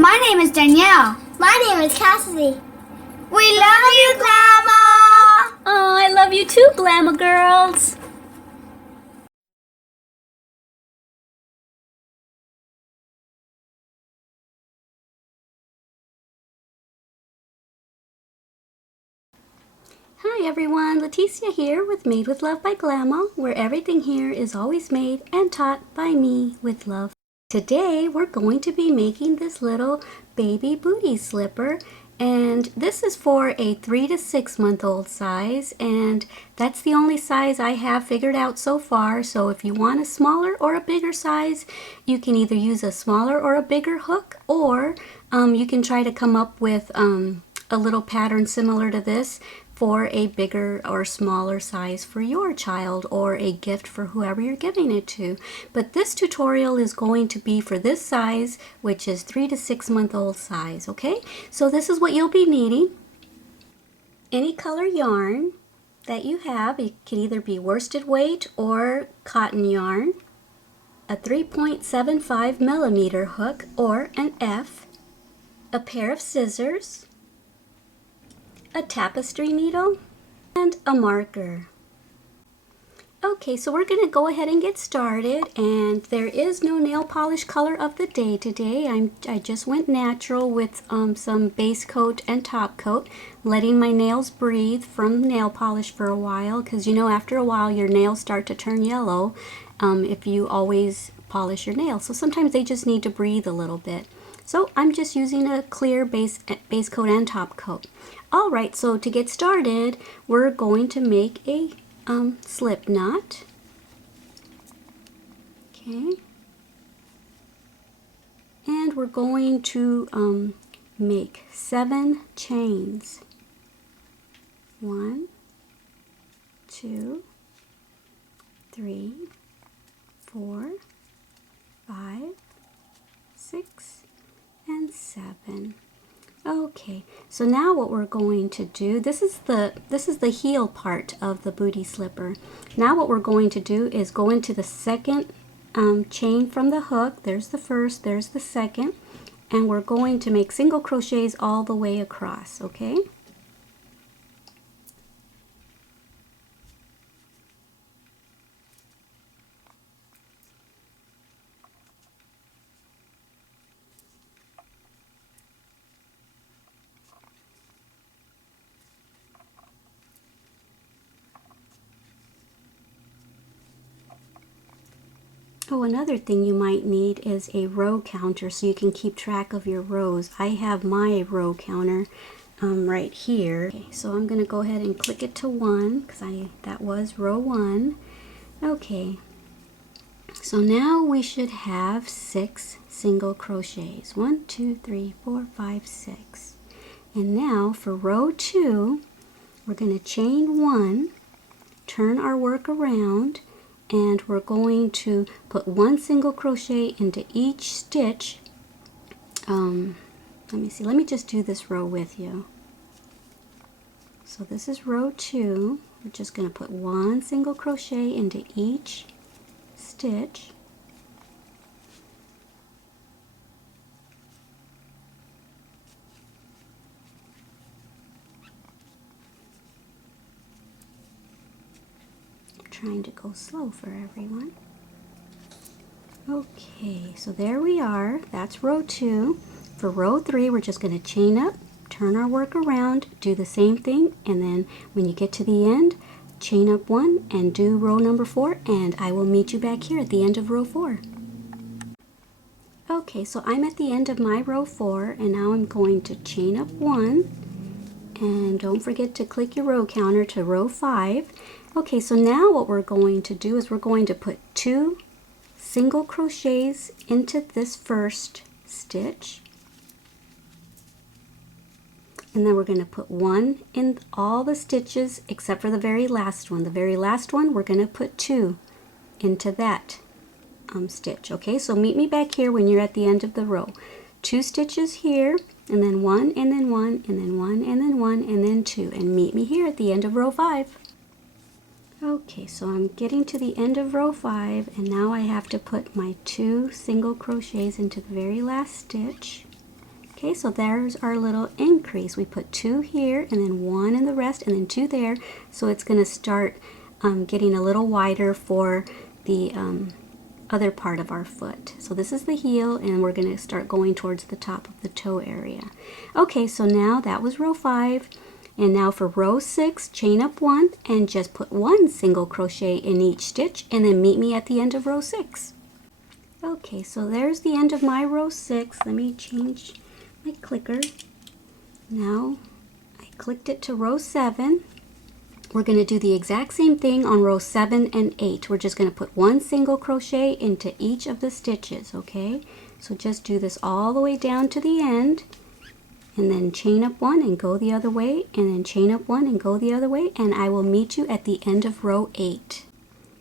My name is Danielle. My name is Cassidy. We love you, Glama! Oh, I love you too, Glama girls. Hi everyone, Leticia here with Made with Love by Glama, where everything here is always made and taught by me with love. Today we're going to be making this little baby booty slipper, and this is for a 3 to 6 month old size, and that's the only size I have figured out so far. So if you want a smaller or a bigger size, you can either use a smaller or a bigger hook, or you can try to come up with a little pattern similar to this for a bigger or smaller size for your child, or a gift for whoever you're giving it to. But this tutorial is going to be for this size, which is 3 to 6 month old size, okay? So this is what you'll be needing. Any color yarn that you have, it can either be worsted weight or cotton yarn, a 3.75 millimeter hook or an F, a pair of scissors, a tapestry needle, and a marker. Okay, so we're going to go ahead and get started, and there is no nail polish color of the day today. I just went natural with some base coat and top coat, letting my nails breathe from nail polish for a while, because you know after a while your nails start to turn yellow if you always polish your nails. So sometimes they just need to breathe a little bit. So I'm just using a clear base coat and top coat. Alright, so to get started, we're going to make a slip knot. Okay. And we're going to make 7 chains. 1, 2, 3, 4, 5, 6, and 7. Okay, so now what we're going to do, this is the heel part of the booty slipper. Now what we're going to do is go into the second chain from the hook. There's the first, there's the second, and we're going to make single crochets all the way across, okay? Oh, another thing you might need is a row counter so you can keep track of your rows. I have my row counter right here. Okay, so I'm going to go ahead and click it to 1 because that was row 1. Okay, so now we should have 6 single crochets. 1, 2, 3, 4, 5, 6. And now for row 2, we're going to chain 1, turn our work around, and we're going to put 1 single crochet into each stitch. Let me see, let me just do this row with you. So this is row 2. We're just going to put 1 single crochet into each stitch. Trying to go slow for everyone. Okay, so there we are. That's row 2. For row 3, we're just going to chain up, turn our work around, do the same thing, and then when you get to the end, chain up 1 and do row number 4, and I will meet you back here at the end of row 4. Okay, so I'm at the end of my row 4, and now I'm going to chain up 1, and don't forget to click your row counter to row 5. Okay, so now what we're going to do is we're going to put 2 single crochets into this first stitch, and then we're going to put 1 in all the stitches except for the very last one. The very last one, we're going to put 2 into that stitch. Okay, so meet me back here when you're at the end of the row. 2 stitches here, and then 1, and then 1, and then 1, and then 1, and then 2, and meet me here at the end of row 5. Okay, so I'm getting to the end of row 5, and now I have to put my 2 single crochets into the very last stitch. Okay, so there's our little increase. We put 2 here and then 1 in the rest and then 2 there. So it's going to start getting a little wider for the other part of our foot. So this is the heel and we're going to start going towards the top of the toe area. Okay, so now that was row 5. And now for row 6, chain up 1 and just put 1 single crochet in each stitch and then meet me at the end of row 6. Okay, so there's the end of my row 6. Let me change my clicker. Now I clicked it to row 7. We're going to do the exact same thing on row 7 and 8. We're just going to put 1 single crochet into each of the stitches, okay? So just do this all the way down to the end and then chain up 1 and go the other way and then chain up 1 and go the other way, and I will meet you at the end of row 8.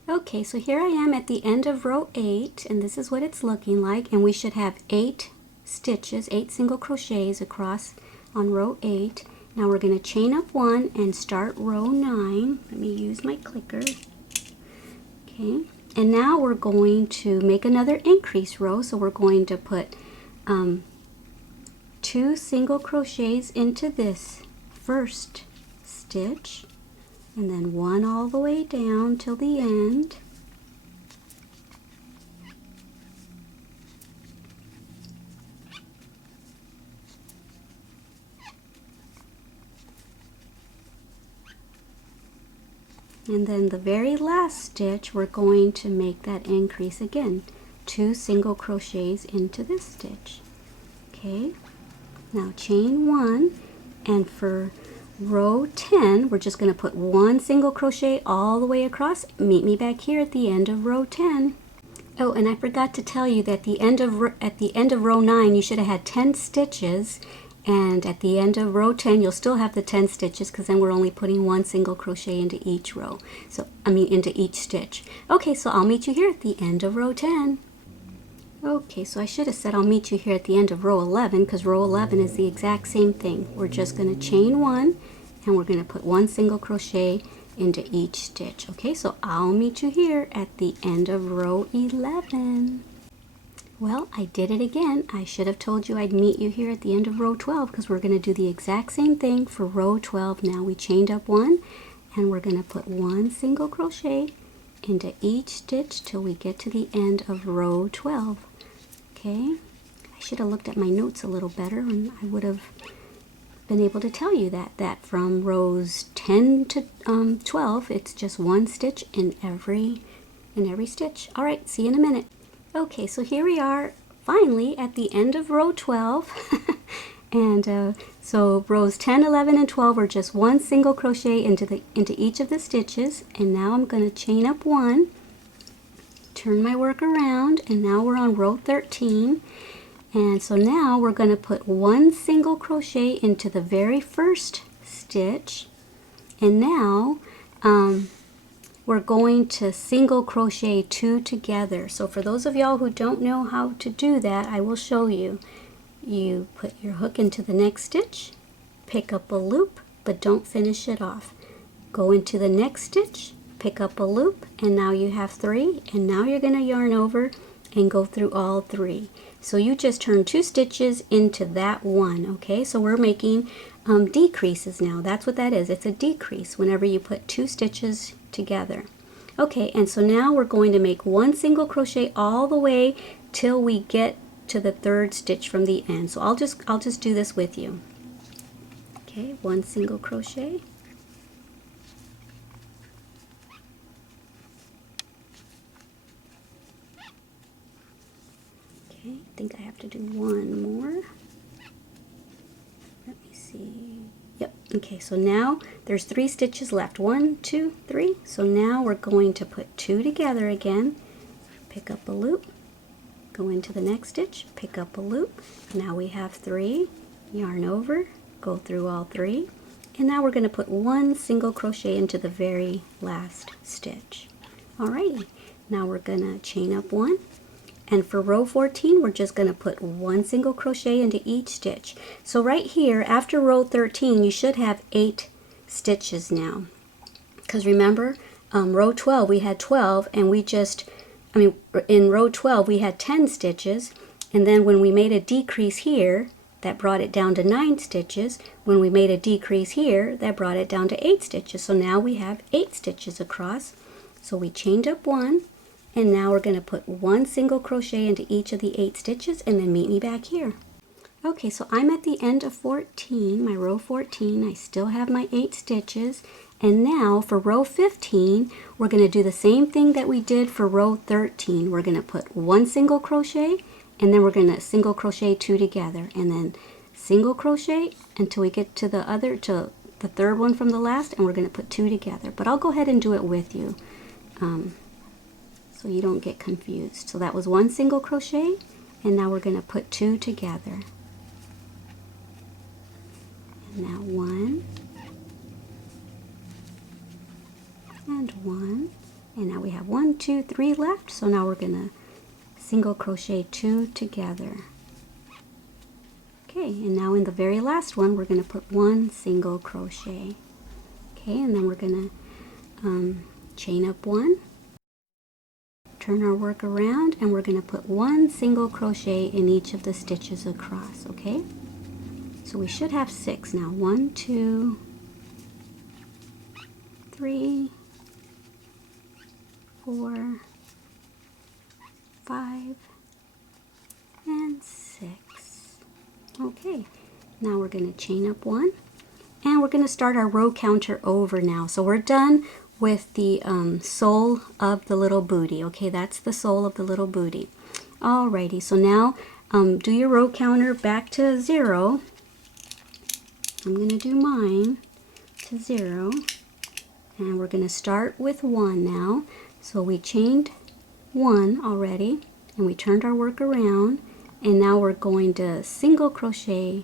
Okay, so here I am at the end of row 8 and this is what it's looking like, and we should have 8 stitches, 8 single crochets across on row 8. Now we're going to chain up 1 and start row 9. Let me use my clicker. Okay, and now we're going to make another increase row, so we're going to put 2 single crochets into this first stitch and then 1 all the way down till the end. And then the very last stitch, we're going to make that increase again. 2 single crochets into this stitch. Okay, now chain 1, and for row 10, we're just going to put 1 single crochet all the way across. Meet me back here at the end of row 10. Oh, and I forgot to tell you that at the end of row 9, you should have had 10 stitches. And at the end of row 10, you'll still have the 10 stitches because then we're only putting 1 single crochet into each row. Into each stitch. Okay, so I'll meet you here at the end of row 10. Okay, so I should have said I'll meet you here at the end of row 11 because row 11 is the exact same thing. We're just going to chain 1 and we're going to put 1 single crochet into each stitch. Okay, so I'll meet you here at the end of row 11. Well, I did it again. I should have told you I'd meet you here at the end of row 12 because we're going to do the exact same thing for row 12. Now we chained up 1 and we're going to put 1 single crochet into each stitch till we get to the end of row 12. Okay, I should have looked at my notes a little better and I would have been able to tell you that from rows 10 to 12, it's just 1 stitch in every stitch. All right, see you in a minute. Okay, so here we are finally at the end of row 12. And so rows 10, 11, and 12 are just 1 single crochet into each of the stitches. And now I'm going to chain up 1, turn my work around, and now we're on row 13. And so now we're going to put 1 single crochet into the very first stitch. And now we're going to single crochet 2 together. So for those of y'all who don't know how to do that, I will show you. You put your hook into the next stitch, pick up a loop, but don't finish it off. Go into the next stitch, pick up a loop, and now you have 3, and now you're going to yarn over and go through all 3. So you just turn 2 stitches into that 1, okay? So we're making decreases now. That's what that is. It's a decrease whenever you put 2 stitches together. Okay, and so now we're going to make 1 single crochet all the way till we get to the 3rd stitch from the end. So I'll just do this with you. Okay, 1 single crochet. Okay, I think I have to do 1 more. Let me see. Yep, okay, so now there's 3 stitches left. 1, 2, 3. So now we're going to put 2 together again, pick up a loop, go into the next stitch, pick up a loop. Now we have 3, yarn over, go through all 3, and now we're going to put 1 single crochet into the very last stitch. Alrighty, now we're going to chain up 1. And for row 14, we're just going to put 1 single crochet into each stitch. So right here, after row 13, you should have 8 stitches now. Because remember, row 12, we had 12, and in row 12, we had 10 stitches. And then when we made a decrease here, that brought it down to 9 stitches. When we made a decrease here, that brought it down to 8 stitches. So now we have 8 stitches across. So we chained up 1, and now we're going to put 1 single crochet into each of the 8 stitches and then meet me back here. Okay, so I'm at the end of 14, my row 14. I still have my 8 stitches. And now for row 15, we're going to do the same thing that we did for row 13. We're going to put 1 single crochet, and then we're going to single crochet 2 together, and then single crochet until we get to the third one from the last, and we're going to put 2 together. But I'll go ahead and do it with you so you don't get confused. So that was 1 single crochet, and now we're going to put 2 together. And now 1 and 1, and now we have 1, 2, 3 left. So now we're going to single crochet 2 together. Okay, and now in the very last one we're going to put 1 single crochet. Okay, and then we're going to chain up 1, turn our work around, and we're going to put 1 single crochet in each of the stitches across. Okay, so we should have 6 now. 1, 2, 3, 4, 5, and 6. Okay, now we're going to chain up 1, and we're going to start our row counter over now. So we're done with the sole of the little booty. Okay, that's the sole of the little booty. Alrighty, so now do your row counter back to 0. I'm going to do mine to 0, and we're going to start with 1 now. So we chained 1 already, and we turned our work around, and now we're going to single crochet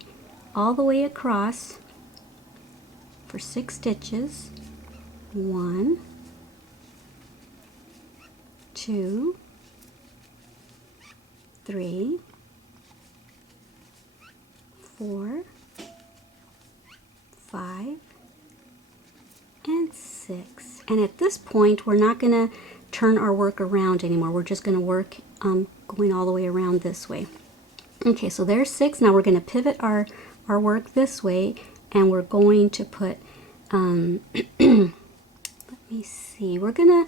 all the way across for 6 stitches. 1, 2, 3, 4, 5, and 6. And at this point we're not going to turn our work around anymore. We're just going to work going all the way around this way. Okay, so there's 6. Now we're going to pivot our work this way, and we're going to put let me see, we're gonna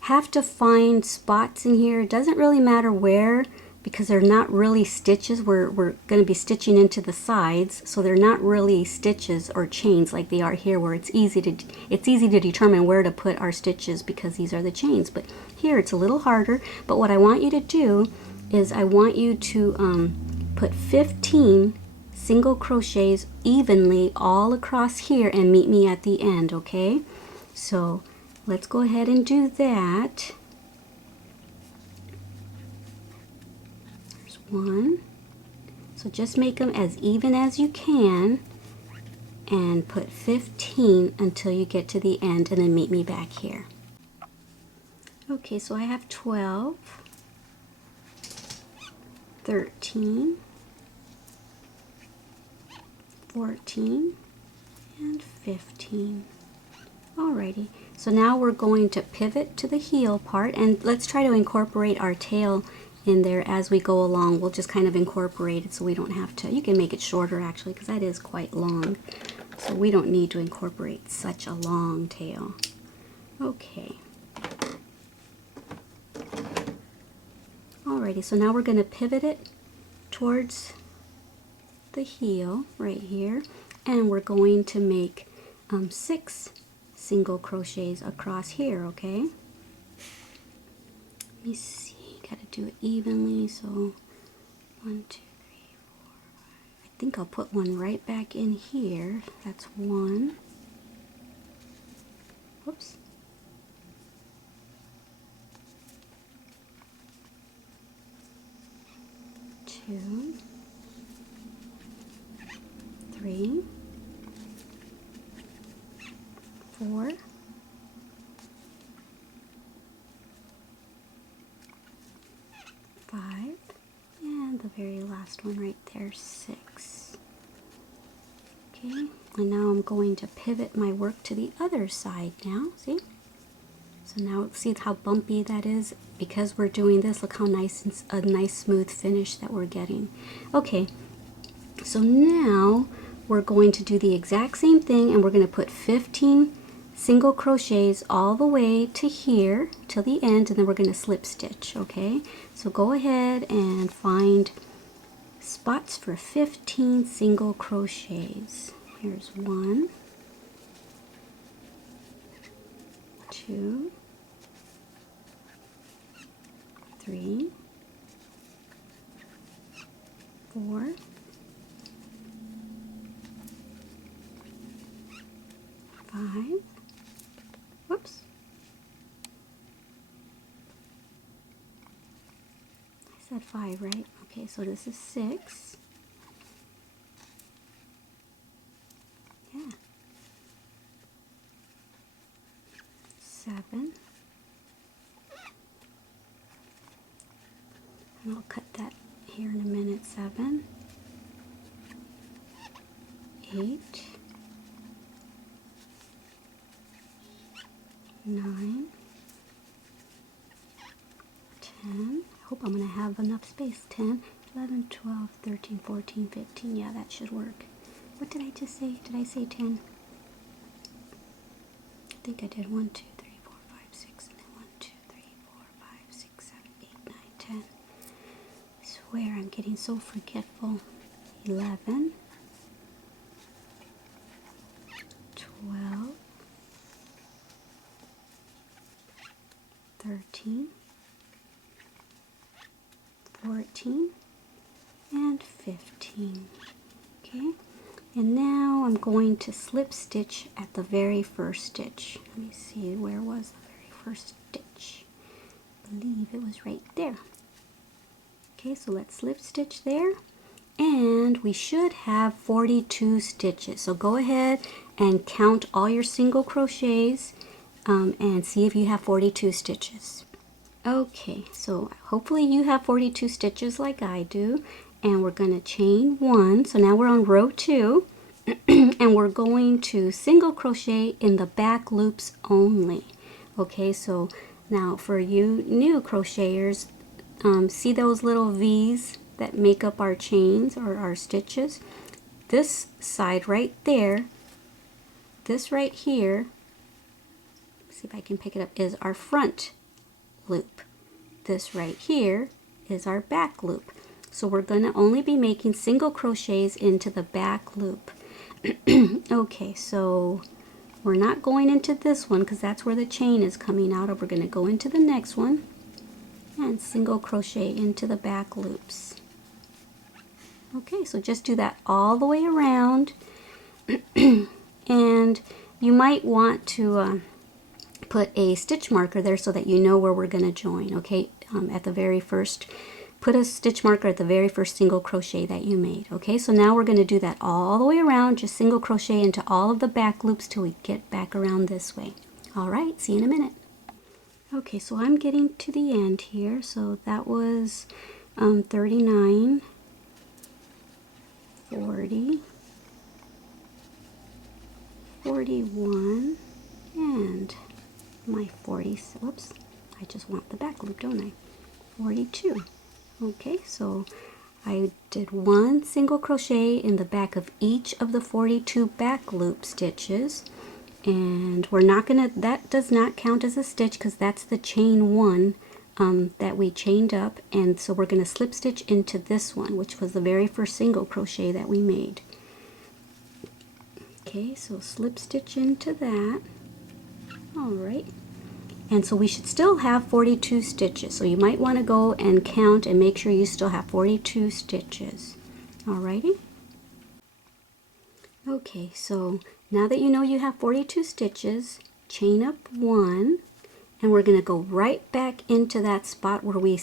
have to find spots in here. It doesn't really matter where, because they're not really stitches. We're going to be stitching into the sides, so they're not really stitches or chains like they are here, where it's easy to determine where to put our stitches because these are the chains. But here it's a little harder. But what I want you to do is I want you to put 15 single crochets evenly all across here and meet me at the end. Okay, so let's go ahead and do that. 1. So just make them as even as you can and put 15 until you get to the end, and then meet me back here. Okay, so I have 12, 13, 14, and 15. Alrighty, so now we're going to pivot to the heel part, and let's try to incorporate our tail in there as we go along. We'll just kind of incorporate it so we don't have to. You can make it shorter actually, because that is quite long, so we don't need to incorporate such a long tail. Okay, alrighty, so now we're going to pivot it towards the heel right here, and we're going to make 6 single crochets across here. Okay, let me see, gotta do it evenly. So 1, 2, 3, 4, 5. I think I'll put one right back in here. That's 1. Whoops. 2, 3, 4, 5, and the very last one right there, 6. Okay, and now I'm going to pivot my work to the other side now, see? So now see how bumpy that is? Because we're doing this, look how nice, a nice smooth finish that we're getting. Okay, So now we're going to do the exact same thing, and we're going to put 15 single crochets all the way to here till the end, and then we're going to slip stitch. Okay, so go ahead and find spots for 15 single crochets. Here's 1, 2, 3, 4, 5, whoops, I said 5, right? Okay, so this is 6, yeah, 7, and I'll cut that here in a minute, 7, 8, 9, 10, I hope I'm going to have enough space, 10, 11, 12, 13, 14, 15, yeah, that should work. What did I just say? Did I say 10? I think I did 1, 2, 3, 4, 5, 6, and then 1, 2, 3, 4, 5, 6, 7, 8, 9, 10. I swear I'm getting so forgetful. 11, 12, 13, 14, and 15. Okay, and now I'm going to slip stitch at the very first stitch. Let me see, where was the very first stitch? I believe it was right there. Okay, so let's slip stitch there, and we should have 42 stitches. So go ahead and count all your single crochets and see if you have 42 stitches. Okay, so hopefully you have 42 stitches like I do, and we're going to chain 1. So now we're on row 2, and we're going to single crochet in the back loops only. Okay, so now for you new crocheters, see those little V's that make up our chains or our stitches? This side right there, this right here, see if I can pick it up, is our front loop. This right here is our back loop. So we're going to only be making single crochets into the back loop. Okay, so we're not going into this one because that's where the chain is coming out of. We're going to go into the next one and single crochet into the back loops. Okay, so just do that all the way around. And you might want to put a stitch marker there so that you know where we're going to join. Okay, at the very first, put a stitch marker at the very first single crochet that you made. Okay, so now we're going to do that all the way around, just single crochet into all of the back loops till we get back around this way. All right, see you in a minute. Okay, so I'm getting to the end here. So that was 39, 40, 41, and my 40, whoops, I just want the back loop, don't I? 42. Okay, so I did 1 single crochet in the back of each of the 42 back loop stitches, and we're not gonna, that does not count as a stitch because that's the chain 1 that we chained up, and so we're going to slip stitch into this one, which was the very first single crochet that we made. Okay, so slip stitch into that. All right, and so we should still have 42 stitches, so you might want to go and count and make sure you still have 42 stitches. Alrighty. Okay, so now that you know you have 42 stitches, chain up 1, and we're going to go right back into that spot where we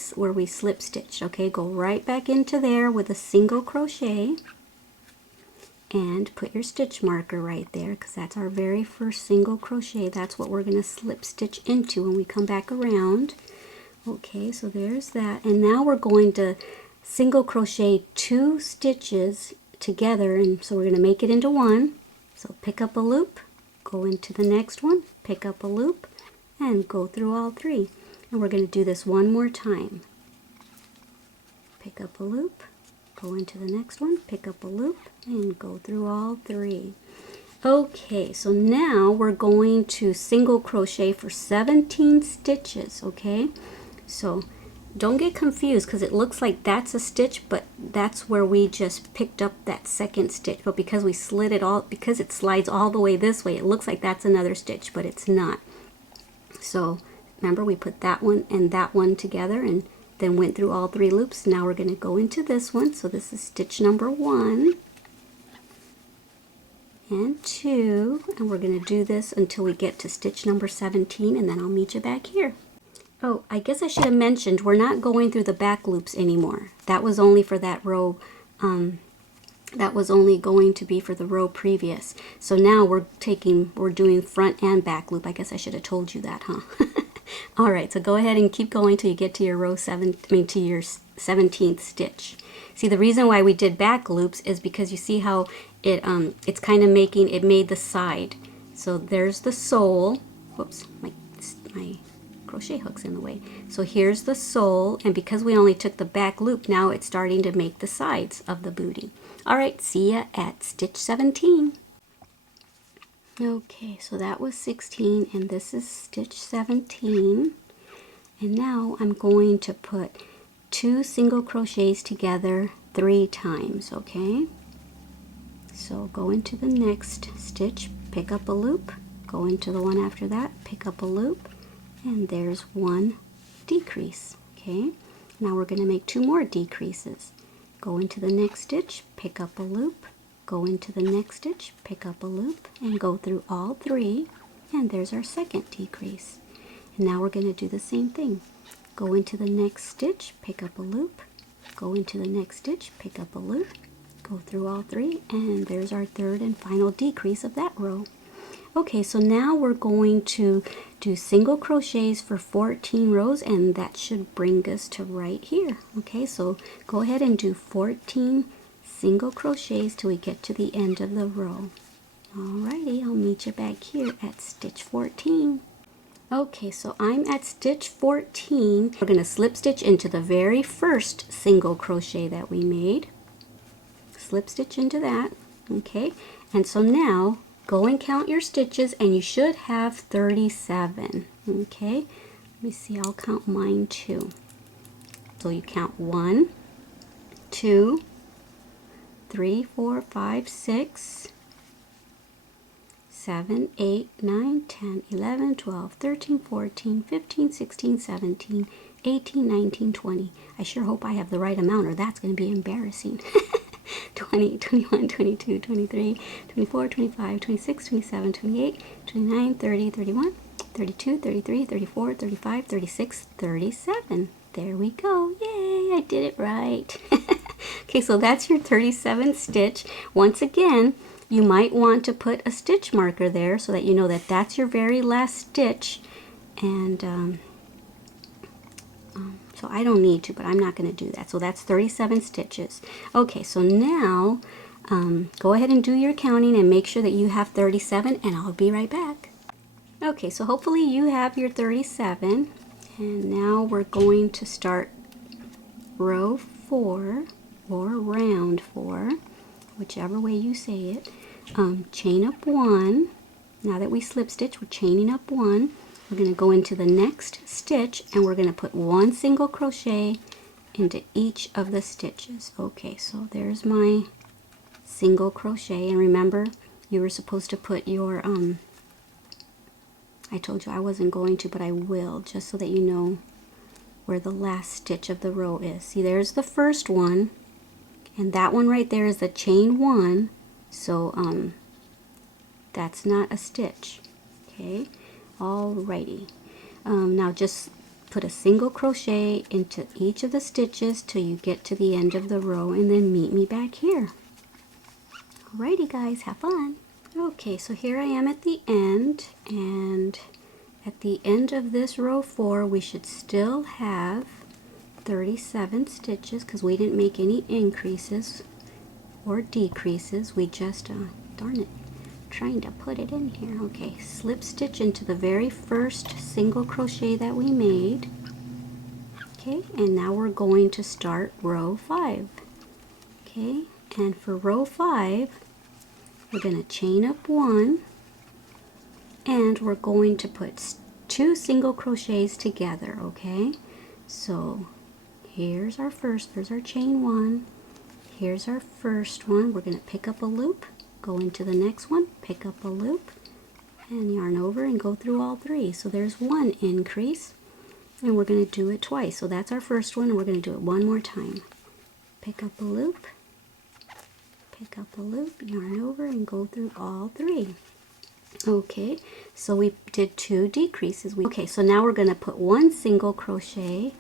slip stitched. Okay, go right back into there with a single crochet and put your stitch marker right there because that's our very first single crochet. That's what we're going to slip stitch into when we come back around. Okay, so there's that, and now we're going to single crochet 2 stitches together, and so we're going to make it into one. So pick up a loop, go into the next one, pick up a loop, and go through all 3. And we're going to do this one more time. Pick up a loop, go into the next one, pick up a loop, and go through all 3. Okay, so now we're going to single crochet for 17 stitches, okay? So don't get confused because it looks like that's a stitch, but that's where we just picked up that second stitch. But because we slid it all, because it slides all the way this way, it looks like that's another stitch, but it's not. So remember, we put that one and that one together and then went through all 3 loops. Now we're going to go into this one. So this is stitch number 1 and 2, and we're going to do this until we get to stitch number 17, and then I'll meet you back here. Oh, I guess I should have mentioned we're not going through the back loops anymore. That was only for that row. That was only going to be for the row previous. So now we're doing front and back loop. I guess I should have told you that, huh? All right, so go ahead and keep going till you get to your to your 17th stitch. See, the reason why we did back loops is because you see how it's kind of made the side. So there's the sole. Whoops, my crochet hook's in the way. So here's the sole, and because we only took the back loop, now it's starting to make the sides of the booty. All right, see ya at stitch 17. Okay, so that was 16, and this is stitch 17. And now I'm going to put 2 single crochets together 3 times, okay? So go into the next stitch, pick up a loop, go into the one after that, pick up a loop, and there's 1 decrease, okay? Now we're going to make 2 more decreases. Go into the next stitch, pick up a loop, go into the next stitch, pick up a loop, and go through all 3, and there's our second decrease. And now we're going to do the same thing. Go into the next stitch, pick up a loop, go into the next stitch, pick up a loop, go through all 3, and there's our third and final decrease of that row. Okay, so now we're going to do single crochets for 14 rows, and that should bring us to right here. Okay, so go ahead and do 14 single crochets till we get to the end of the row. Alrighty, I'll meet you back here at stitch 14. Okay, so I'm at stitch 14. We're going to slip stitch into the very first single crochet that we made. Slip stitch into that, okay? And so now go and count your stitches, and you should have 37, okay? Let me see, I'll count mine too. So you count 1, 2, 3, 4, 5, 6, 7, 8, 9, 10, 11, 12, 13, 14, 15, 16, 17, 18, 19, 20. I sure hope I have the right amount, or that's going to be embarrassing. 20, 21, 22, 23, 24, 25, 26, 27, 28, 29, 30, 31, 32, 33, 34, 35, 36, 37. There we go. Yay, I did it right. Okay, so that's your 37th stitch. Once again, you might want to put a stitch marker there so that you know that that's your very last stitch. And so I don't need to, but I'm not going to do that. So that's 37 stitches. Okay, so now go ahead and do your counting and make sure that you have 37, and I'll be right back. Okay, so hopefully you have your 37, and now we're going to start row 4 or round 4, whichever way you say it. Chain up 1. Now that we slip stitch, we're chaining up 1. We're going to go into the next stitch, and we're going to put 1 single crochet into each of the stitches. Okay, so there's my single crochet, and remember, you were supposed to put your I told you I wasn't going to, but I will, just so that you know where the last stitch of the row is. See, there's the first one, and that one right there is the chain 1, so that's not a stitch. Okay, alrighty. Now just put a single crochet into each of the stitches till you get to the end of the row, and then meet me back here. Alrighty guys, have fun. Okay, so here I am at the end, and at the end of this row 4 we should still have 37 stitches because we didn't make any increases or decreases. We just darn it, trying to put it in here. Okay, slip stitch into the very first single crochet that we made. Okay, and now we're going to start row 5. Okay, and for row 5, we're going to chain up 1, and we're going to put 2 single crochets together, okay? So here's our first, there's our chain 1, here's our first one. We're going to pick up a loop, go into the next one, pick up a loop, and yarn over and go through all 3. So there's 1 increase, and we're going to do it twice. So that's our first one, and we're going to do it one more time. Pick up a loop, pick up a loop, yarn over, and go through all 3. Okay, so we did 2 decreases. Okay, so now we're going to put 1 single crochet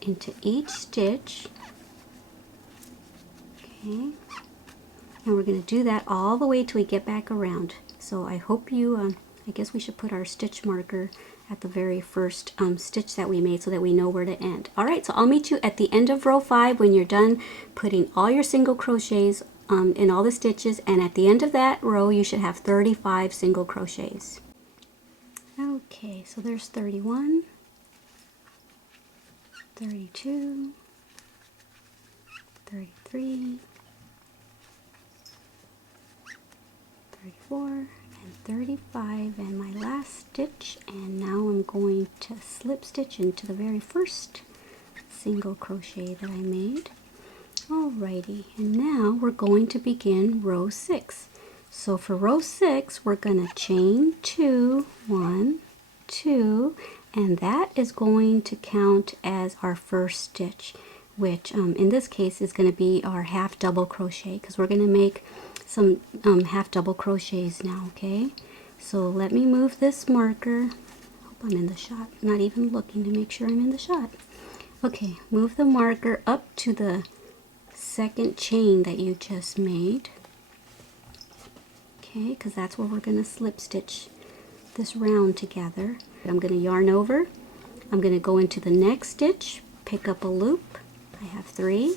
into each stitch. Okay, and we're going to do that all the way till we get back around. So I hope you, I guess we should put our stitch marker at the very first stitch that we made so that we know where to end. Alright, so I'll meet you at the end of row 5 when you're done putting all your single crochets in all the stitches, and at the end of that row you should have 35 single crochets. Okay, so there's 31, 32, 33, 34, and 35, and my last stitch, and now I'm going to slip stitch into the very first single crochet that I made. Alrighty, and now we're going to begin row 6. So for row 6, we're going to chain 2, 1, 2, and that is going to count as our first stitch, which in this case is going to be our half double crochet, because we're going to make some half double crochets now. Okay, so let me move this marker. Hope I'm in the shot. I'm not even looking to make sure I'm in the shot. Okay, move the marker up to the second chain that you just made. Okay, because that's where we're going to slip stitch this round together. I'm going to yarn over. I'm going to go into the next stitch, pick up a loop. I have 3.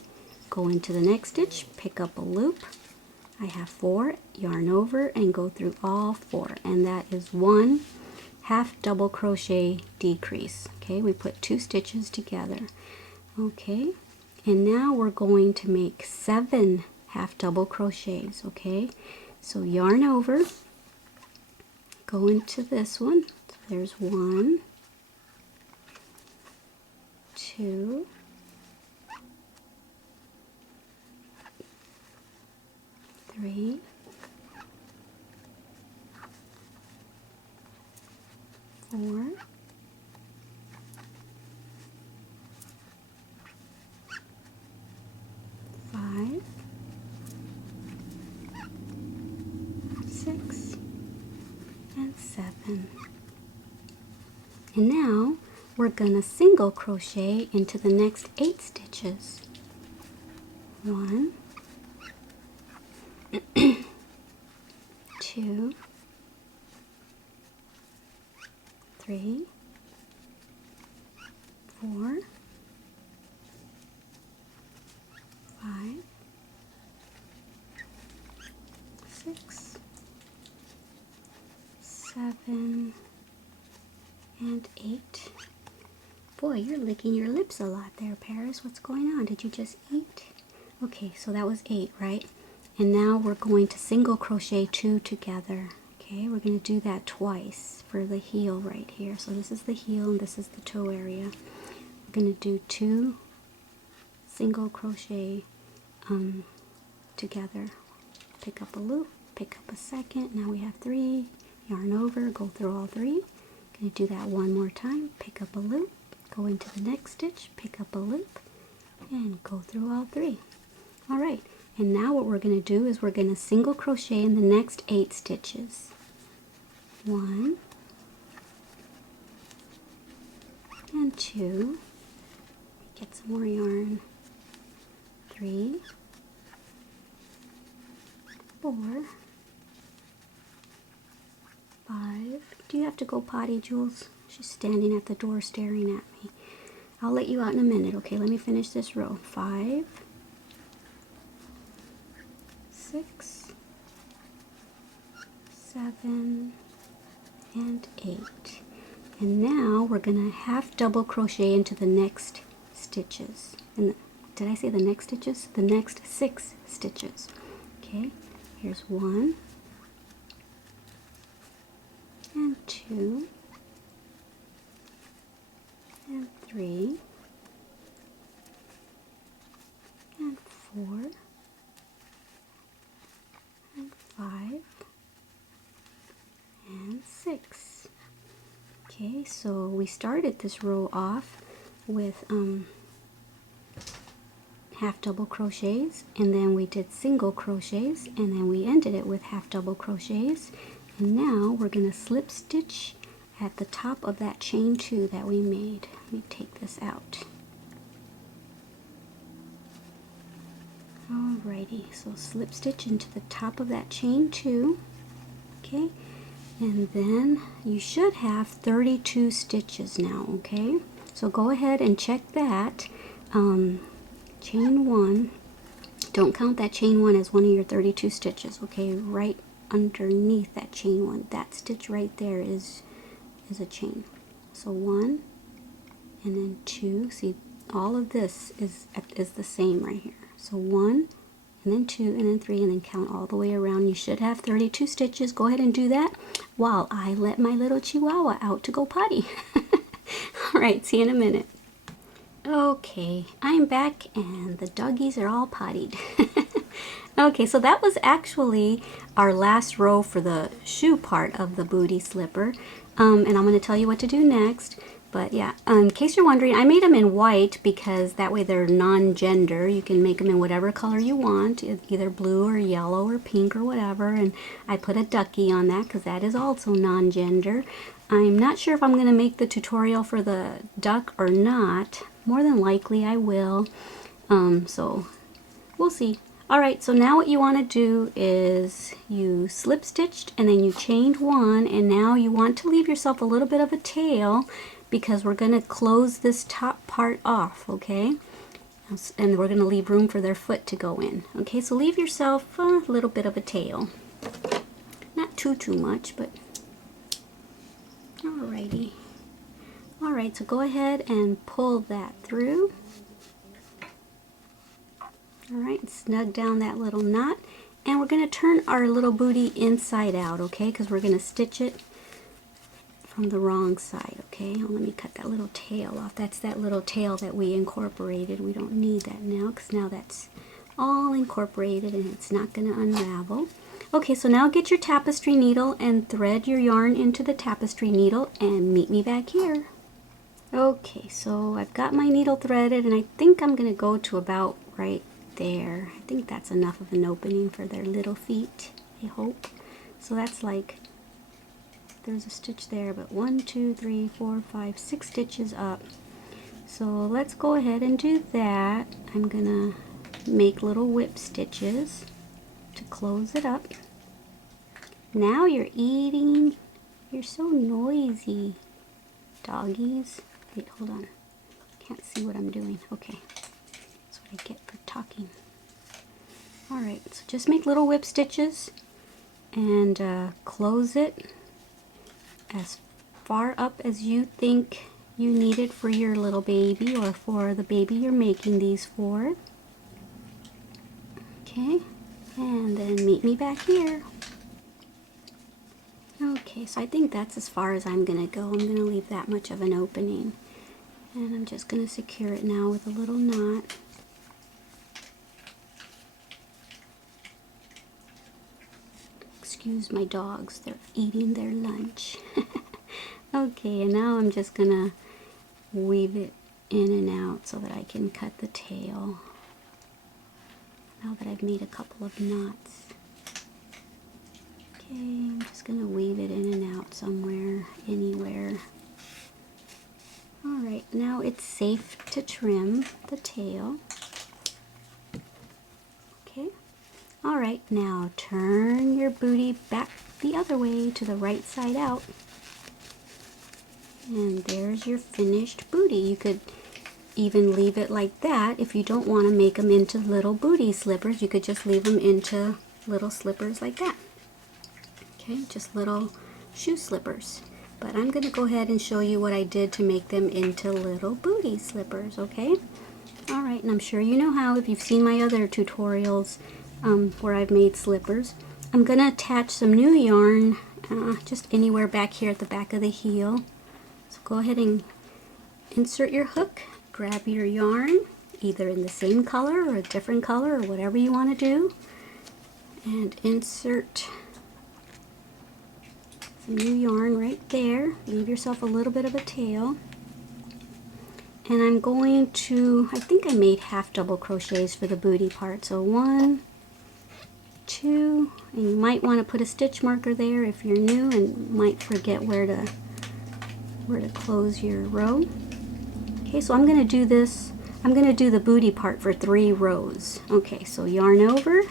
Go into the next stitch, pick up a loop. I have 4. Yarn over and go through all 4, and that is 1 half double crochet decrease. Okay, we put 2 stitches together. Okay, and now we're going to make 7 half double crochets. Okay, so yarn over, go into this one. So there's 1, 2, 3, 4, 5, 6, and 7. And now we're going to single crochet into the next 8 stitches. 1, 2, 3, 4, 5, 6, 7, and 8. Boy, you're licking your lips a lot there, Paris. What's going on? Did you just eat? Okay, so that was 8, right? And now we're going to single crochet 2 together. Okay, we're going to do that twice for the heel right here. So this is the heel and this is the toe area. We're going to do 2 single crochet together. Pick up a loop, pick up a second. Now we have 3. Yarn over, go through all 3. Going to do that one more time. Pick up a loop, go into the next stitch, pick up a loop, and go through all 3. All right. And now what we're going to do is we're going to single crochet in the next 8 stitches. 1 and 2. Get some more yarn. 3, 4, 5. Do you have to go potty, Jules? She's standing at the door staring at me. I'll let you out in a minute. Okay, let me finish this row. 5, 6, 7, and 8. And now we're going to half double crochet into the next stitches. did I say the next stitches? The next 6 stitches. Okay, here's 1 and 2 and 3 and 4 and 5 and 6. Okay, so we started this row off with half double crochets, and then we did single crochets, and then we ended it with half double crochets. And now we're going to slip stitch at the top of that chain 2 that we made. Let me take this out. Alrighty, so slip stitch into the top of that chain 2. Okay, and then you should have 32 stitches now. Okay, so go ahead and check that. Chain 1, don't count that chain 1 as one of your 32 stitches. Okay, right underneath that chain 1, that stitch right there is a chain. So 1 and then 2. See, all of this is the same right here. So 1 and then 2 and then 3, and then count all the way around. You should have 32 stitches. Go ahead and do that while I let my little chihuahua out to go potty. All right, see you in a minute. Okay, I'm back and the doggies are all pottied. Okay, so that was actually our last row for the shoe part of the booty slipper. And I'm going to tell you what to do next. But yeah, in case you're wondering, I made them in white because that way they're non-gender. You can make them in whatever color you want, either blue or yellow or pink or whatever. And I put a ducky on that because that is also non-gender. I'm not sure if I'm going to make the tutorial for the duck or not. More than likely I will. So we'll see. Alright, so now what you want to do is you slip stitched and then you chained 1, and now you want to leave yourself a little bit of a tail because we're going to close this top part off, okay? And we're going to leave room for their foot to go in. Okay, so leave yourself a little bit of a tail. Not too much, but alrighty. Alright, so go ahead and pull that through. Alright, snug down that little knot. And we're going to turn our little booty inside out, okay? Because we're going to stitch it from the wrong side, okay? Let me cut that little tail off. That's that little tail that we incorporated. We don't need that now because now that's all incorporated and it's not going to unravel. Okay, so now get your tapestry needle and thread your yarn into the tapestry needle and meet me back here. Okay, so I've got my needle threaded and I think I'm going to go to about right there. I think that's enough of an opening for their little feet, I hope. So that's like, there's a stitch there, but 1, 2, 3, 4, 5, 6 stitches up. So let's go ahead and do that. I'm going to make little whip stitches to close it up. Now you're eating. You're so noisy, doggies. Wait, hold on. Can't see what I'm doing. Okay. That's what I get for talking. Alright, so just make little whip stitches and close it as far up as you think you need it for your little baby or for the baby you're making these for. Okay, and then meet me back here. Okay, so I think that's as far as I'm going to go. I'm going to leave that much of an opening. And I'm just going to secure it now with a little knot. Excuse my dogs, they're eating their lunch. Okay, and now I'm just going to weave it in and out so that I can cut the tail. Now that I've made a couple of knots. Okay, I'm just going to weave it in and out somewhere, anywhere. Alright, now it's safe to trim the tail. Okay. Alright, now turn your booty back the other way to the right side out. And there's your finished booty. You could even leave it like that if you don't want to make them into little booty slippers. You could just leave them into little slippers like that. Okay, just little shoe slippers. But I'm going to go ahead and show you what I did to make them into little booty slippers, okay? Alright. Alright, and I'm sure you know how if you've seen my other tutorials where I've made slippers. I'm going to attach some new yarn just anywhere back here at the back of the heel. So go ahead and insert your hook, grab your yarn, either in the same color or a different color or whatever you want to do, and insert some new yarn right there. Leave yourself a little bit of a tail. And I'm going to, I think I made half double crochets for the booty part. So 1, 2, and you might want to put a stitch marker there if you're new and might forget where to close your row. Okay, so I'm going to do this. I'm going to do the booty part for 3 rows. Okay, so yarn over,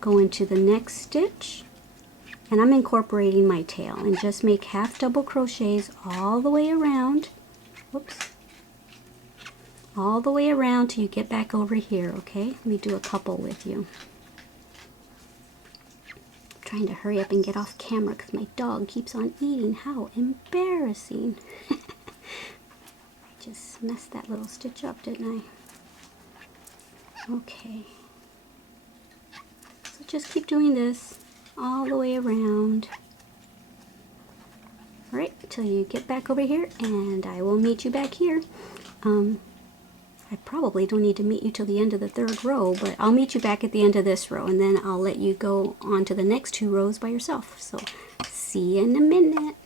go into the next stitch, and I'm incorporating my tail, and just make half double crochets all the way around. Whoops. All the way around till you get back over here, okay? Let me do a couple with you. I'm trying to hurry up and get off camera because my dog keeps on eating. How embarrassing. I just messed that little stitch up, didn't I? Okay. So just keep doing this all the way around. Alright, until you get back over here, and I will meet you back here. I probably don't need to meet you till the end of the 3rd row, but I'll meet you back at the end of this row, and then I'll let you go on to the next 2 rows by yourself. So, see you in a minute.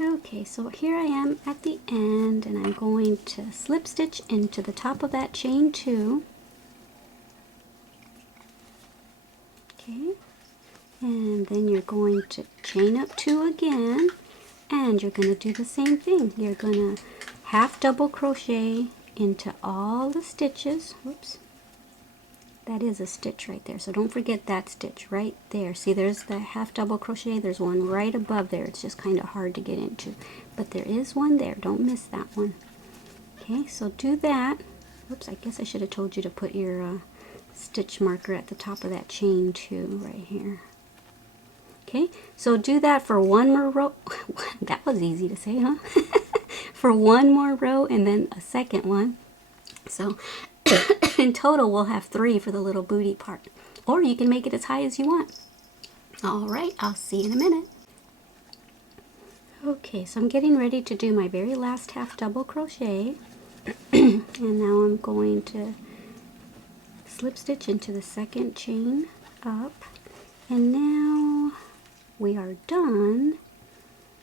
Okay, so here I am at the end, and I'm going to slip stitch into the top of that chain 2. Okay, and then you're going to chain up 2 again, and you're going to do the same thing. You're going to half double crochet into all the stitches. Whoops, that is a stitch right there, so don't forget that stitch right there. See, there's the half double crochet. There's one right above there. It's just kind of hard to get into, but there is one there. Don't miss that one. Okay, so do that. Whoops, I guess I should have told you to put your stitch marker at the top of that chain 2 right here. Okay, so do that for 1 more row. That was easy to say, huh? For 1 more row and then a second one. So in total we'll have 3 for the little booty part, or you can make it as high as you want. All right, I'll see you in a minute. Okay, so I'm getting ready to do my very last half double crochet. And now I'm going to slip stitch into the second chain up, and now we are done.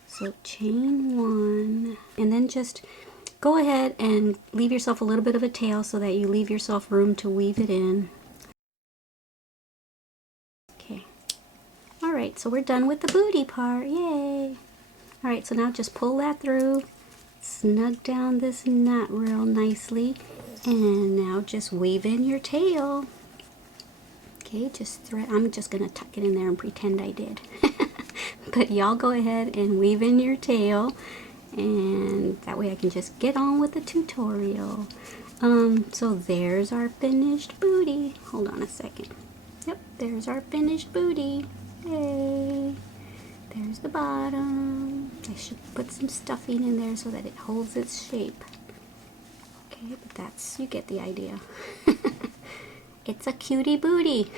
So chain 1, and then just go ahead and leave yourself a little bit of a tail so that you leave yourself room to weave it in. Okay. Alright, so we're done with the booty part. Yay! Alright, so now just pull that through, snug down this knot real nicely, and now just weave in your tail. Okay, just thread. I'm just going to tuck it in there and pretend I did. But y'all go ahead and weave in your tail, and that way I can just get on with the tutorial. So there's our finished booty. Hold on a second. Yep, there's our finished booty. Yay! There's the bottom. I should put some stuffing in there so that it holds its shape. Okay, but that's, you get the idea. It's a cutie booty.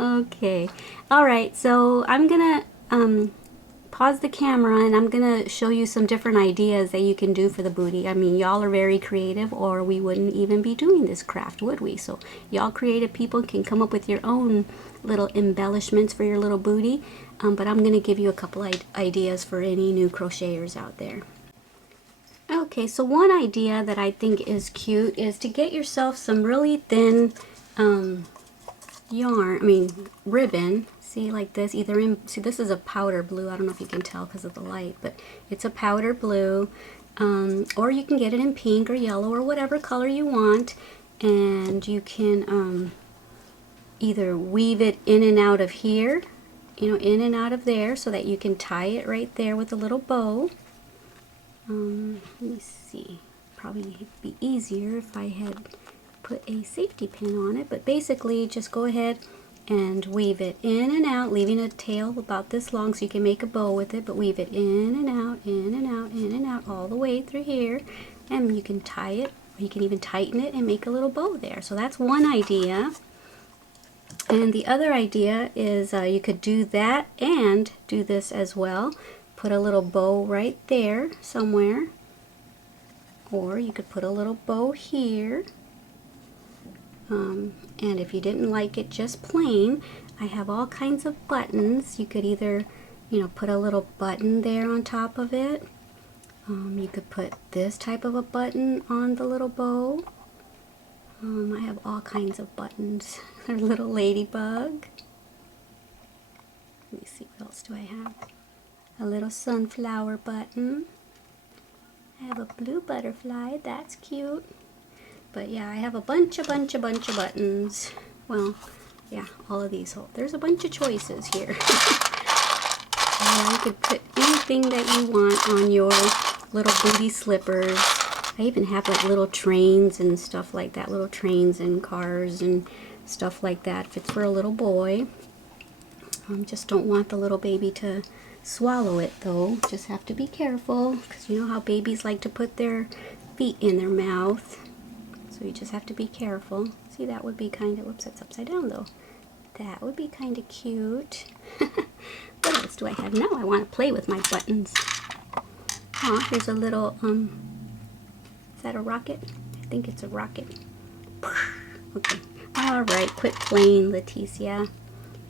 Okay, alright, so I'm gonna pause the camera and I'm gonna show you some different ideas that you can do for the booty. I mean, y'all are very creative, or we wouldn't even be doing this craft, would we? So y'all creative people can come up with your own little embellishments for your little booty, but I'm gonna give you a couple ideas for any new crocheters out there. Okay, so one idea that I think is cute is to get yourself some really thin ribbon. See, like this, either in, see, this is a powder blue. I don't know if you can tell because of the light, but it's a powder blue, or you can get it in pink or yellow or whatever color you want, and you can either weave it in and out of here, you know, in and out of there, so that you can tie it right there with a little bow. Let me see, probably be easier if I had put a safety pin on it, but basically just go ahead and weave it in and out, leaving a tail about this long so you can make a bow with it, but weave it in and out, in and out, in and out, all the way through here, and you can tie it Or you can even tighten it and make a little bow there. So that's one idea. And the other idea is you could do that and do this as well. Put a little bow right there somewhere. Or you could put a little bow here. And if you didn't like it just plain, I have all kinds of buttons. You could either, you know, put a little button there on top of it. You could put this type of a button on the little bow. I have all kinds of buttons. A little ladybug. Let me see, what else do I have? A little sunflower button. I have a blue butterfly, that's cute. But yeah, I have a bunch of buttons. Well, yeah, all of these. Oh, there's a bunch of choices here. You could put anything that you want on your little booty slippers. I even have like little trains and stuff like that. Little trains and cars and stuff like that. If it's for a little boy. Just don't want the little baby to swallow it though. Just have to be careful, because you know how babies like to put their feet in their mouth. So you just have to be careful. See, that would be kind of, whoops, that's upside down though. That would be kind of cute. What else do I have? Now I want to play with my buttons. Oh, here's a little, is that a rocket? I think it's a rocket. Okay. Alright, quit playing, Leticia.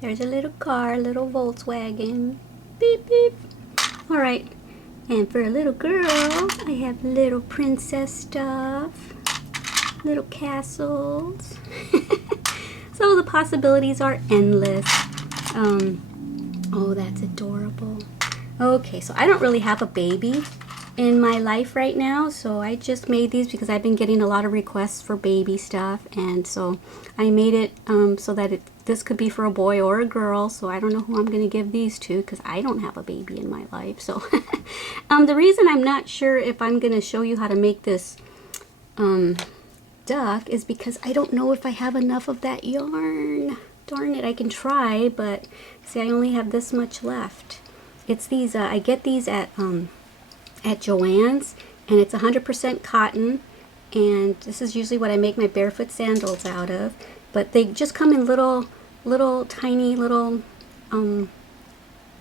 There's a little car, little Volkswagen. Beep, beep. Alright. And for a little girl, I have little princess stuff. Little castles. So the possibilities are endless. Oh, that's adorable. Okay, so I don't really have a baby in my life right now, so I just made these because I've been getting a lot of requests for baby stuff, and so I made it so that this could be for a boy or a girl. So I don't know who I'm going to give these to, because I don't have a baby in my life. So the reason I'm not sure if I'm going to show you how to make this duck is because I don't know if I have enough of that yarn. Darn it, I can try, but see, I only have this much left. It's these, I get these at Joann's, and it's 100% cotton, and this is usually what I make my barefoot sandals out of, but they just come in little tiny little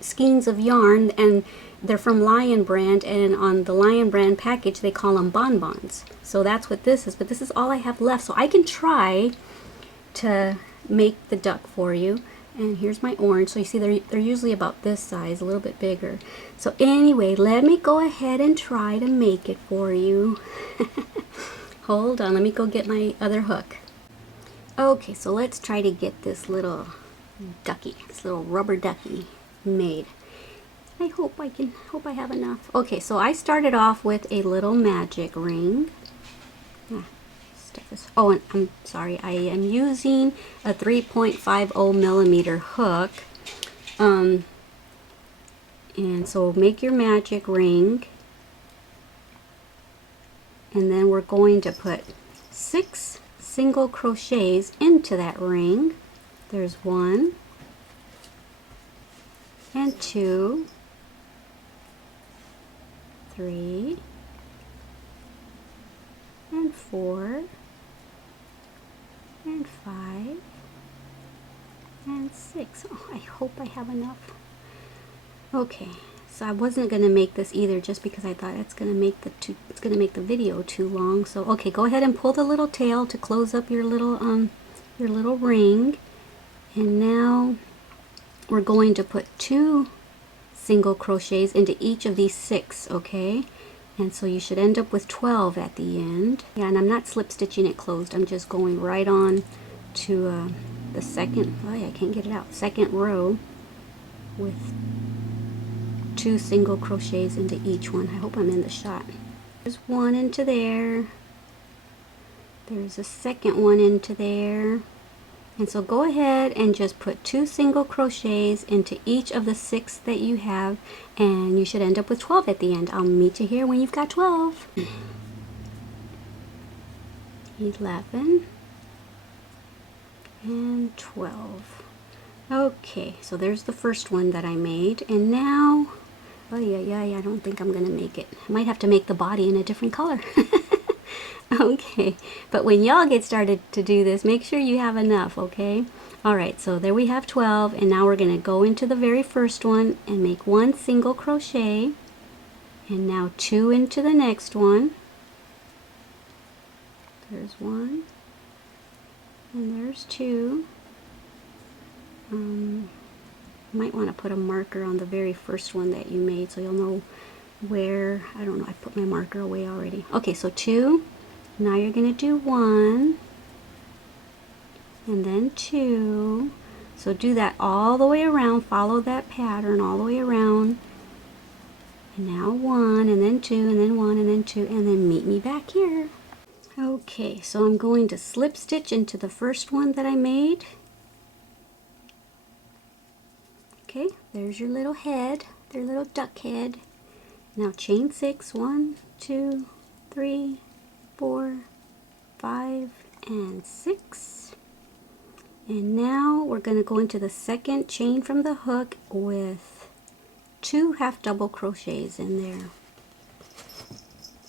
skeins of yarn, and they're from Lion brand, and on the Lion brand package they call them bonbons. So that's what this is, but this is all I have left, so I can try to make the duck for you. And here's my orange. So you see they're usually about this size, a little bit bigger. So anyway, let me go ahead and try to make it for you. Hold on, let me go get my other hook. Okay, so let's try to get this little ducky, this little rubber ducky made. I hope I have enough. Okay, so I started off with a little magic ring. Oh, and I'm sorry, I am using a 3.50 millimeter hook. And so make your magic ring. And then we're going to put 6 single crochets into that ring. There's 1 and 2, 3 and 4 and 5 and 6. Oh, I hope I have enough. Okay, so I wasn't gonna make this either, just because I thought it's gonna make the video too long. So okay, go ahead and pull the little tail to close up your little ring, and now we're going to put 2 single crochets into each of these 6. Okay. And so you should end up with 12 at the end. Yeah, and I'm not slip stitching it closed. I'm just going right on to the second, oh yeah, I can't get it out, second row with 2 single crochets into each one. I hope I'm in the shot. There's 1 into there. There's a second one into there. And so go ahead and just put 2 single crochets into each of the 6 that you have, and you should end up with 12 at the end. I'll meet you here when you've got 12. 11 and 12. Okay, so there's the first one that I made, and now, oh yeah, I don't think I'm gonna make it. I might have to make the body in a different color. Okay, but when y'all get started to do this, make sure you have enough, okay? All right, so there we have 12, and now we're going to go into the very first one and make 1 single crochet, and now 2 into the next one. There's 1, and there's 2. You might want to put a marker on the very first one that you made so you'll know where. I don't know, I put my marker away already. Okay, so 2. Now you're going to do 1, and then 2. So do that all the way around, follow that pattern all the way around. And now 1, and then 2, and then 1, and then 2, and then meet me back here. Okay, so I'm going to slip stitch into the first one that I made. Okay, there's your little head, their little duck head. Now chain 6, 1, 2, 3, 4, 5, and 6. And now we're going to go into the second chain from the hook with 2 half double crochets in there.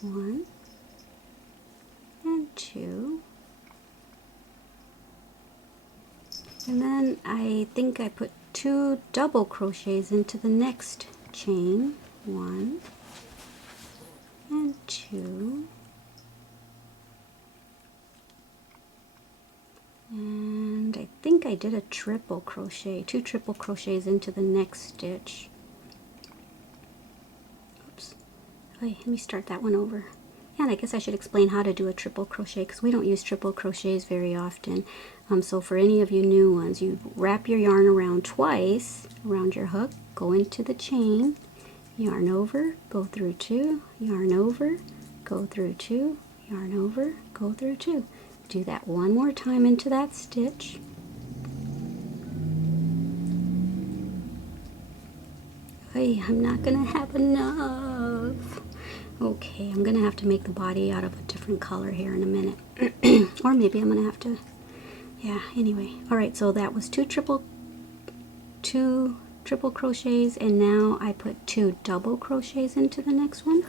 1 and 2. And then I think I put 2 double crochets into the next chain. 1 and 2. And I think I did a triple crochet, 2 triple crochets into the next stitch. Oops. Okay, let me start that one over. And I guess I should explain how to do a triple crochet because we don't use triple crochets very often. So for any of you new ones, you wrap your yarn around twice around your hook, go into the chain, yarn over, go through 2, yarn over, go through 2, yarn over, go through 2. Do that one more time into that stitch. Hey, I'm not gonna have enough. Okay, I'm gonna have to make the body out of a different color here in a minute. Or maybe I'm gonna have to, yeah, anyway. All right, so that was 2 triple crochets, and now I put 2 double crochets into the next one.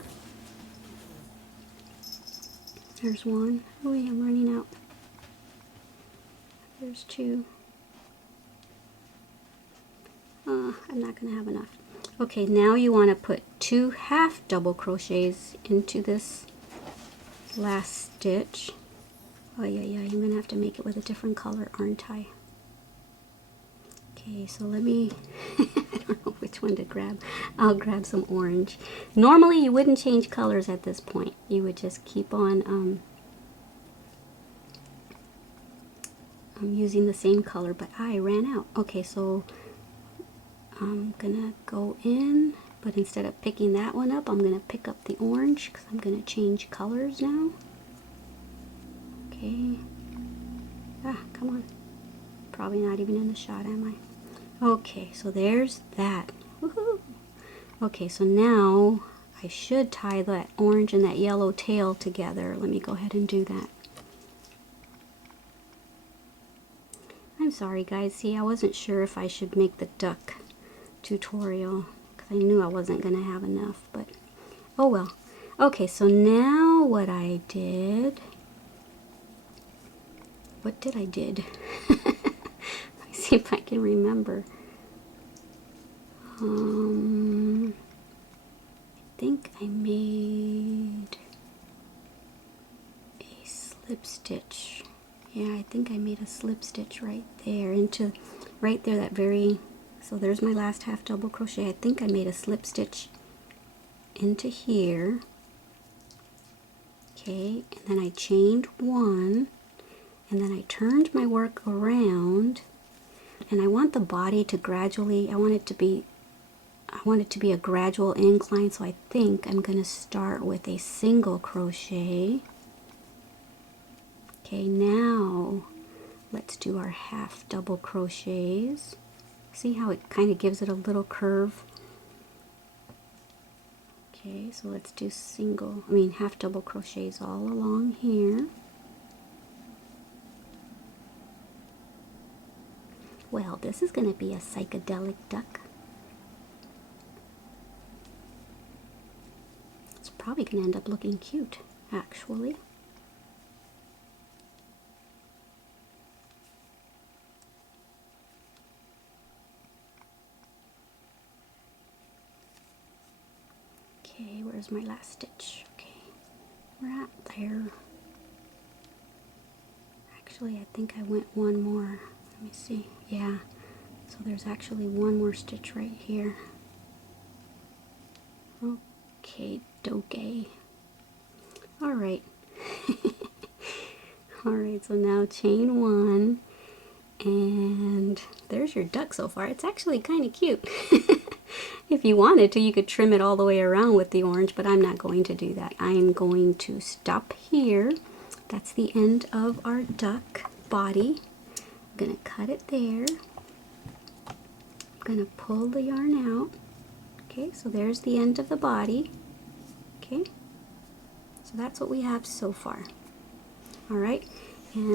There's 1. Oh, I'm running out. There's 2. I'm not going to have enough. Okay, now you want to put 2 half double crochets into this last stitch. Oh, yeah, I'm going to have to make it with a different color, aren't I? Okay, so let me, I don't know which one to grab. I'll grab some orange. Normally you wouldn't change colors at this point. You would just keep on using the same color, but I ran out. Okay, so I'm gonna go in, but instead of picking that one up, I'm gonna pick up the orange because I'm gonna change colors now. Okay. Ah, come on. Probably not even in the shot, am I? Okay, so there's that. Woohoo! Okay, so now I should tie that orange and that yellow tail together. Let me go ahead and do that. I'm sorry guys, see, I wasn't sure if I should make the duck tutorial because I knew I wasn't going to have enough, but oh well. Okay, so now what I did, what did I did? See if I can remember. I think I made a slip stitch. Yeah, I think I made a slip stitch right there into, right there, that very, so there's my last half double crochet. I think I made a slip stitch into here. Okay, and then I chained 1, and then I turned my work around. And I want the body to gradually, I want it to be a gradual incline, so I think I'm going to start with a single crochet. Okay, now let's do our half double crochets. See how it kind of gives it a little curve? Okay, so let's do half double crochets all along here. Well, this is going to be a psychedelic duck. It's probably going to end up looking cute, actually. where's my last stitch? Okay, right there. Actually, I think I went one more. Let me see. Yeah, so there's actually one more stitch right here. Okay, dokie. All right. All right, so now chain one, and there's your duck so far. It's actually kind of cute. If you wanted to, you could trim it all the way around with the orange, but I'm not going to do that. I'm going to stop here. That's the end of our duck body. I'm gonna cut it there. I'm gonna pull the yarn out. Okay, so there's the end of the body. Okay, so that's what we have so far. All right, and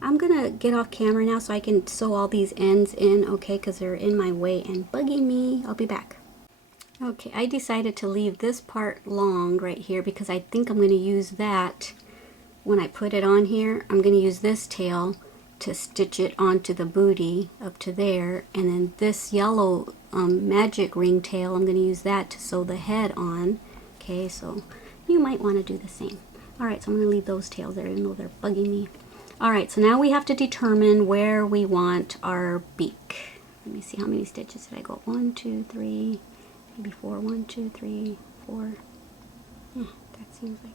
I'm gonna get off camera now so I can sew all these ends in, okay, because they're in my way and bugging me. I'll be back. Okay, I decided to leave this part long right here because I think I'm going to use that when I put it on here. I'm going to use this tail to stitch it onto the booty up to there, and then this yellow magic ring tail, I'm going to use that to sew the head on. Okay, so you might want to do the same. Alright, so I'm going to leave those tails there even though they're bugging me. Alright, so now we have to determine where we want our beak. Let me see, how many stitches did I go? 1, 2, 3, maybe 4. 1, 2, 3, 4. That seems like,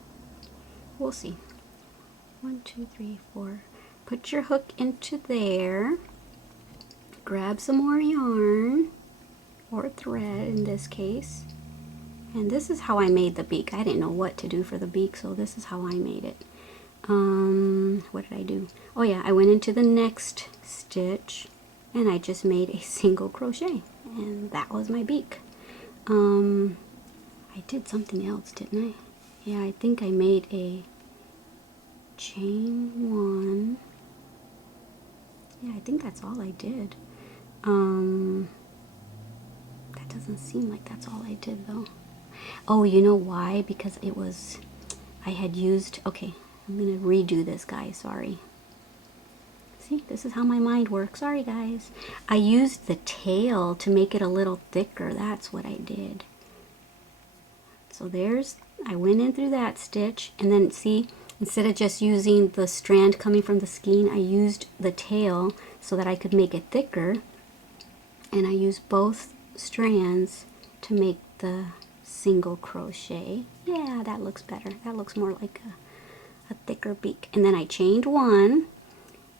we'll see. 1, 2, 3, 4. Put your hook into there. Grab some more yarn, or thread in this case. And this is how I made the beak. I didn't know what to do for the beak, so this is how I made it. What did I do? Oh yeah, I went into the next stitch and I just made a single crochet, and that was my beak. I did something else, didn't I? Yeah, I think I made a chain one. Yeah, I think that's all I did. That doesn't seem like that's all I did though. Oh, you know why? Because it was, I had used, okay, I'm gonna redo this, guys, sorry. See, this is how my mind works. Sorry, guys. I used the tail to make it a little thicker. That's what I did. So there's, I went in through that stitch, and then see, instead of just using the strand coming from the skein, I used the tail so that I could make it thicker, and I used both strands to make the single crochet. Yeah, that looks better. That looks more like a thicker beak. And then I chained one,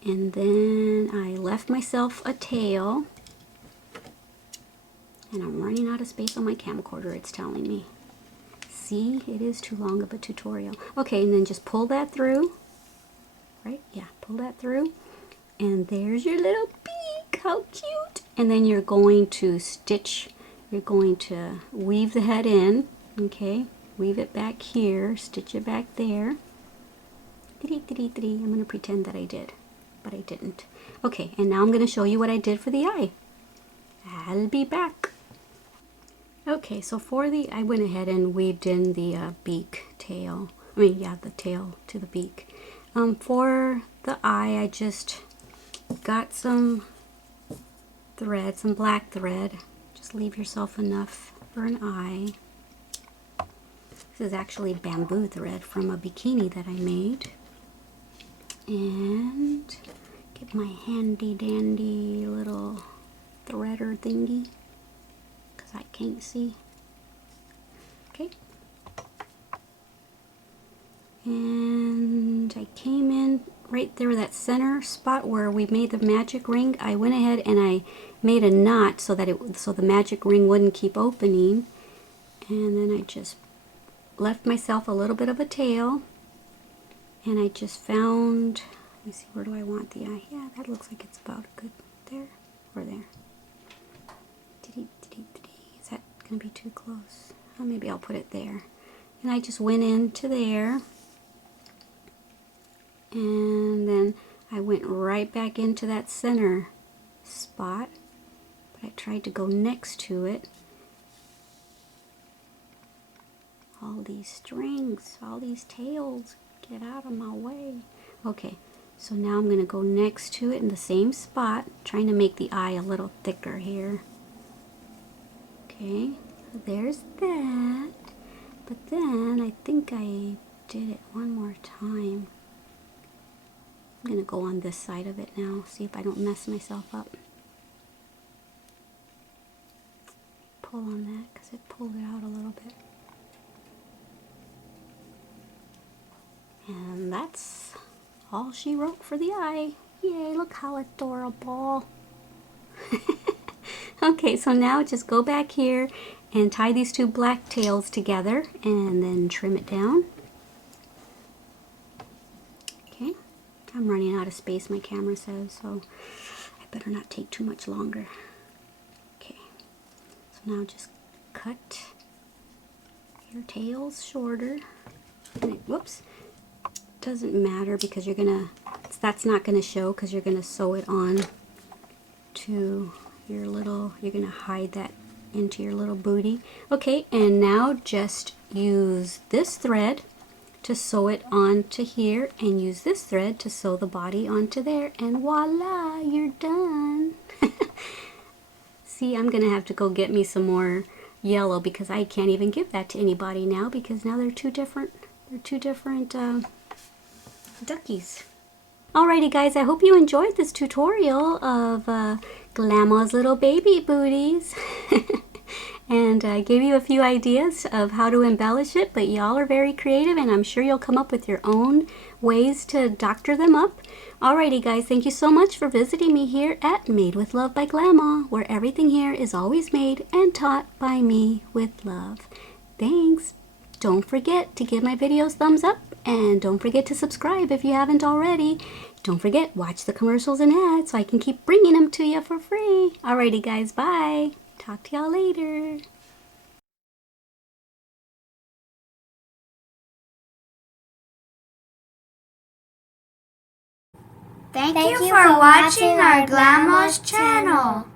and then I left myself a tail, and I'm running out of space on my camcorder, it's telling me. See, it is too long of a tutorial. Okay, and then just pull that through, right? Yeah, pull that through, and there's your little beak. How cute! And then you're going to stitch, you're going to weave the head in, okay? Weave it back here, stitch it back there. I'm going to pretend that I did, but I didn't. Okay, and now I'm going to show you what I did for the eye. I'll be back. Okay, so for the, I went ahead and weaved in the beak tail. I mean, yeah, the tail to the beak. For the eye, I just got some thread, some black thread. Just leave yourself enough for an eye. This is actually bamboo thread from a bikini that I made. And get my handy dandy little threader thingy, because I can't see. Okay. And I came in right there, that center spot where we made the magic ring. I went ahead and I made a knot so that so the magic ring wouldn't keep opening. And then I just left myself a little bit of a tail. And I just found, let me see, where do I want the eye? Yeah, that looks like it's about good there or there. Is that going to be too close? Oh, maybe I'll put it there. And I just went into there. And then I went right back into that center spot. But I tried to go next to it. All these strings, all these tails. Get out of my way. Okay, so now I'm going to go next to it in the same spot, trying to make the eye a little thicker here. Okay, there's that. But then I think I did it one more time. I'm gonna go on this side of it now, see if I don't mess myself up. Pull on that because it pulled it out a little bit. And that's all she wrote for the eye. Yay, look how adorable. Okay, so now just go back here and tie these two black tails together and then trim it down. Okay, I'm running out of space, my camera says, so I better not take too much longer. Okay, so now just cut your tails shorter. Whoops, doesn't matter because you're gonna, that's not gonna show because you're gonna sew it on to your little, you're gonna hide that into your little booty. Okay, and now just use this thread to sew it onto here and use this thread to sew the body onto there, and voila, you're done. See, I'm gonna have to go get me some more yellow because I can't even give that to anybody now because now they're two different duckies. Alrighty guys, I hope you enjoyed this tutorial of Glama's little baby booties. And I gave you a few ideas of how to embellish it, but y'all are very creative and I'm sure you'll come up with your own ways to doctor them up. Alrighty guys, thank you so much for visiting me here at Made with Love by Glama, where everything here is always made and taught by me with love. Thanks. Don't forget to give my videos thumbs up and don't forget to subscribe if you haven't already. Don't forget, watch the commercials and ads so I can keep bringing them to you for free. Alrighty guys, bye. Talk to y'all later. Thank you for watching our Glama's channel.